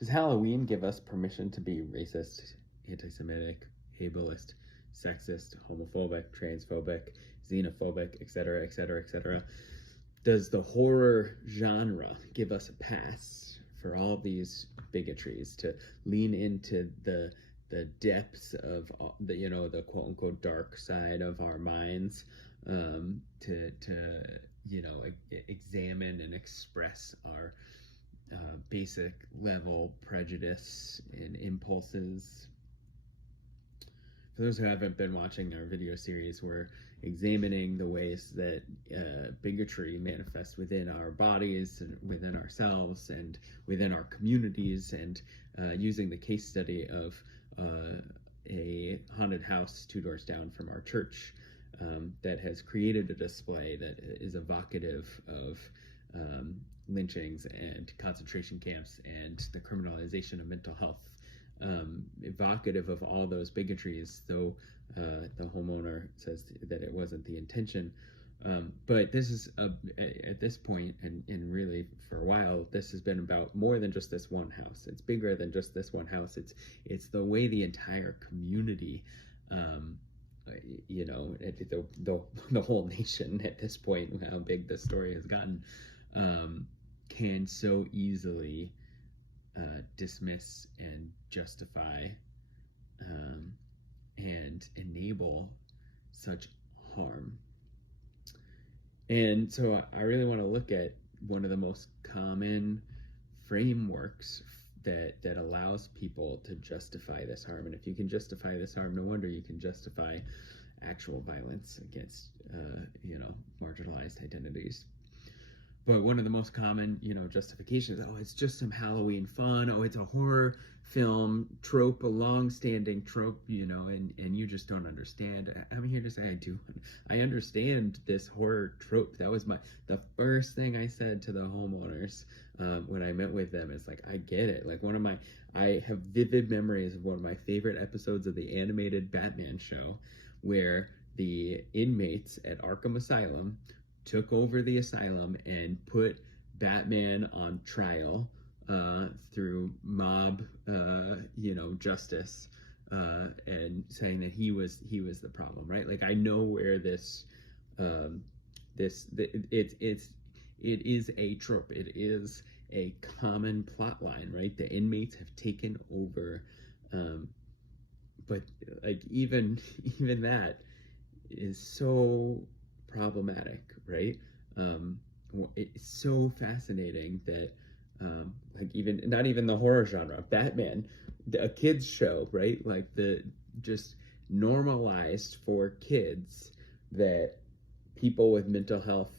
Does Halloween give us permission to be racist, anti-Semitic, ableist, sexist, homophobic, transphobic, xenophobic, etc., etc., etc.? Does the horror genre give us a pass for all these bigotries to lean into the depths of the quote unquote dark side of our minds, to examine and express our basic level prejudice and impulses? For those who haven't been watching our video series, we're examining the ways that bigotry manifests within our bodies and within ourselves and within our communities, and using the case study of a haunted house 2 doors down from our church that has created a display that is evocative of lynchings and concentration camps and the criminalization of mental health, evocative of all those bigotries, though the homeowner says that it wasn't the intention. But this is, at this point, and really for a while, this has been about more than just this one house. It's bigger than just this one house. It's the way the entire community, the whole nation at this point, how big this story has gotten, can so easily dismiss and justify and enable such harm. And so I really want to look at one of the most common frameworks that allows people to justify this harm. And if you can justify this harm, no wonder you can justify actual violence against marginalized identities. But one of the most common, justifications, it's just some Halloween fun. It's a horror film trope, a long-standing trope, and you just don't understand. I'm here to say I do. I understand this horror trope. That was the first thing I said to the homeowners when I met with them. It's like, I get it. Like I have vivid memories of one of my favorite episodes of the animated Batman show, where the inmates at Arkham Asylum took over the asylum and put Batman on trial through mob, justice, and saying that he was the problem, right? Like, I know where it is a trope. It is a common plot line, right? The inmates have taken over, but like even that is so problematic, right? It's so fascinating that even not even the horror genre, Batman, a kids show, right? Like just normalized for kids that people with mental health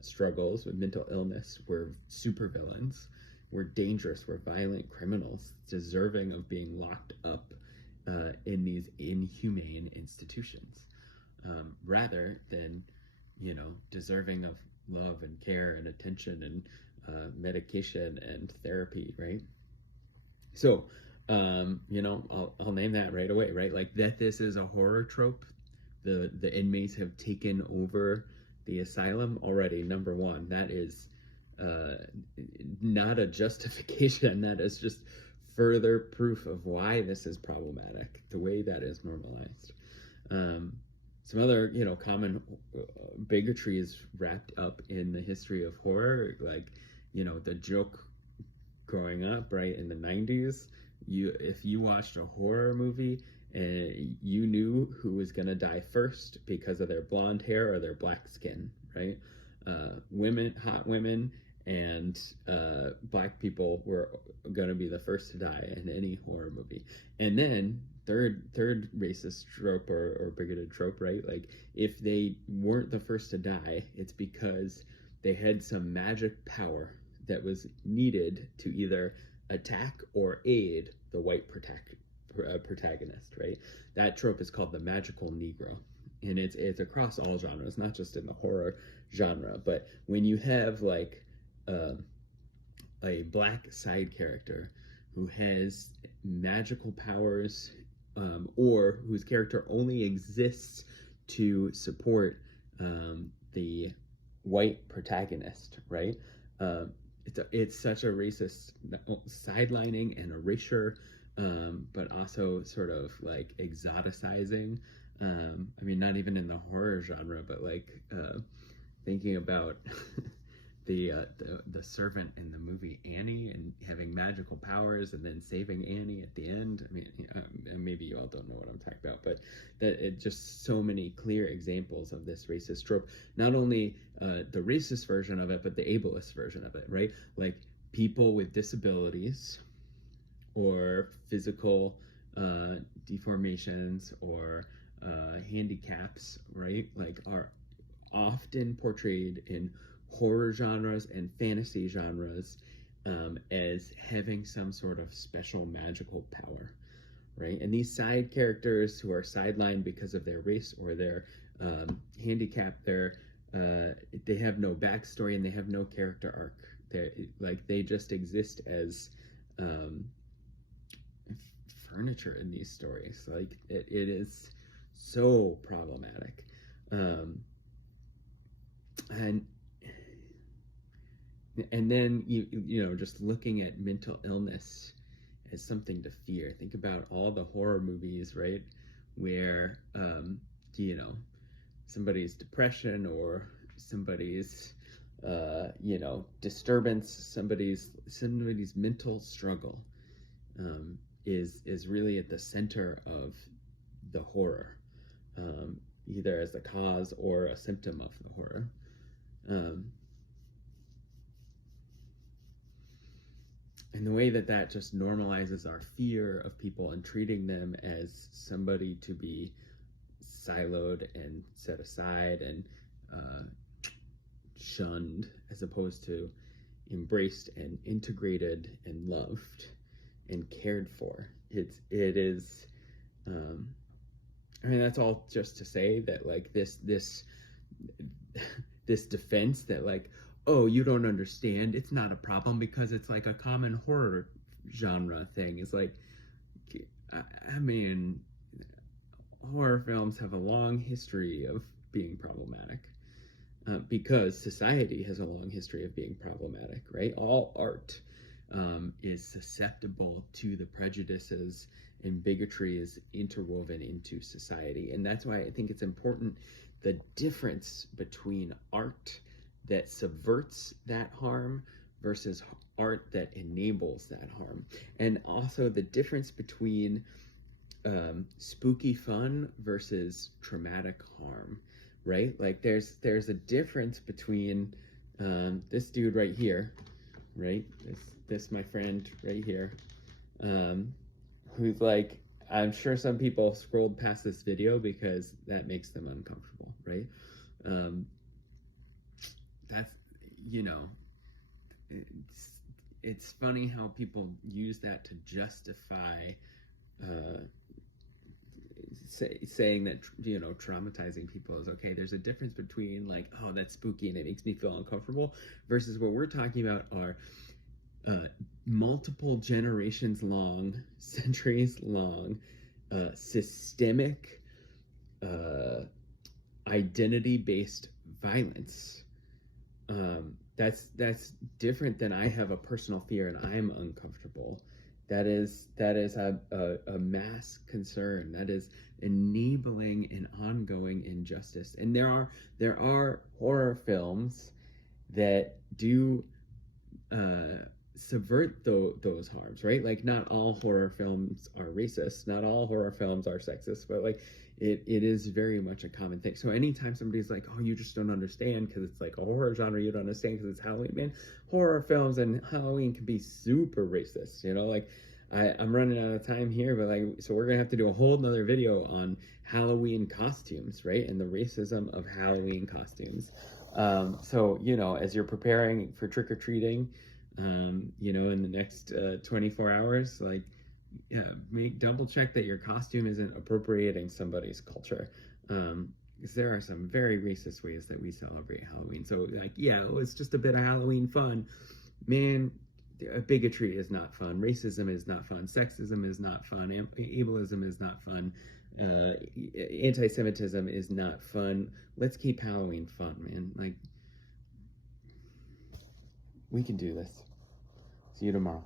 struggles, with mental illness, were supervillains, were dangerous, were violent criminals, deserving of being locked up in these inhumane institutions. Rather than, deserving of love and care and attention and medication and therapy, right? So, I'll name that right away, right? Like, that this is a horror trope. The inmates have taken over the asylum already. Number one, that is not a justification. That is just further proof of why this is problematic, the way that is normalized. Some other, common bigotry is wrapped up in the history of horror, like, the joke growing up, right, in the 90s, if you watched a horror movie and you knew who was going to die first because of their blonde hair or their black skin, right? Hot women and black people were going to be the first to die in any horror movie. And then third racist trope or bigoted trope, right? Like, if they weren't the first to die, it's because they had some magic power that was needed to either attack or aid the white protagonist, right? That trope is called the magical Negro, and it's across all genres, not just in the horror genre. But when you have like a black side character who has magical powers, or whose character only exists to support the white protagonist, right? it's such a racist sidelining and erasure, but also sort of like exoticizing. I mean, not even in the horror genre, but like thinking about the servant in the movie Annie and having magical powers and then saving Annie at the end. I mean, maybe you all don't know what I'm talking about, but that it just so many clear examples of this racist trope. Not only the racist version of it, but the ableist version of it, right? Like people with disabilities or physical deformations or handicaps, right? Like are often portrayed in horror genres and fantasy genres as having some sort of special magical power, right? And these side characters who are sidelined because of their race or their handicap, they have no backstory and they have no character arc. They just exist as furniture in these stories. Like it is so problematic. And then you know, just looking at mental illness as something to fear. Think about all the horror movies, right, where you know, somebody's depression or somebody's you know, disturbance, somebody's mental struggle is really at the center of the horror, either as a cause or a symptom of the horror. And the way that just normalizes our fear of people and treating them as somebody to be siloed and set aside and shunned, as opposed to embraced and integrated and loved and cared for. It is. I mean, that's all just to say that like this defense that like, oh, you don't understand, it's not a problem because it's like a common horror genre thing. It's like, I mean, horror films have a long history of being problematic because society has a long history of being problematic, right? All art is susceptible to the prejudices and bigotry is interwoven into society. And that's why I think it's important, the difference between art that subverts that harm versus art that enables that harm. And also the difference between spooky fun versus traumatic harm, right? Like there's a difference between this dude right here, right? This my friend right here, who's like, I'm sure some people scrolled past this video because that makes them uncomfortable, right? That's, you know, it's funny how people use that to justify saying that, you know, traumatizing people is okay. There's a difference between like, oh, that's spooky and it makes me feel uncomfortable, versus what we're talking about are multiple generations long, centuries long, systemic, identity-based violence. That's different than I have a personal fear and I'm uncomfortable. That is a mass concern. That is enabling an ongoing injustice. And there are horror films that do subvert those harms, right? Like not all horror films are racist, not all horror films are sexist, but like it is very much a common thing. So anytime somebody's like, oh, you just don't understand because it's like a horror genre, you don't understand because it's Halloween, man, horror films and Halloween can be super racist, you know? Like I'm running out of time here, but like, so we're gonna have to do a whole nother video on Halloween costumes, right? And the racism of Halloween costumes. So, you know, as you're preparing for trick-or-treating, you know, in the next 24 hours, like, double check that your costume isn't appropriating somebody's culture. Because there are some very racist ways that we celebrate Halloween. So, like, yeah, it's just a bit of Halloween fun. Man, bigotry is not fun. Racism is not fun. Sexism is not fun. Ableism is not fun. Anti-Semitism is not fun. Let's keep Halloween fun, man. Like, We can do this. See you tomorrow.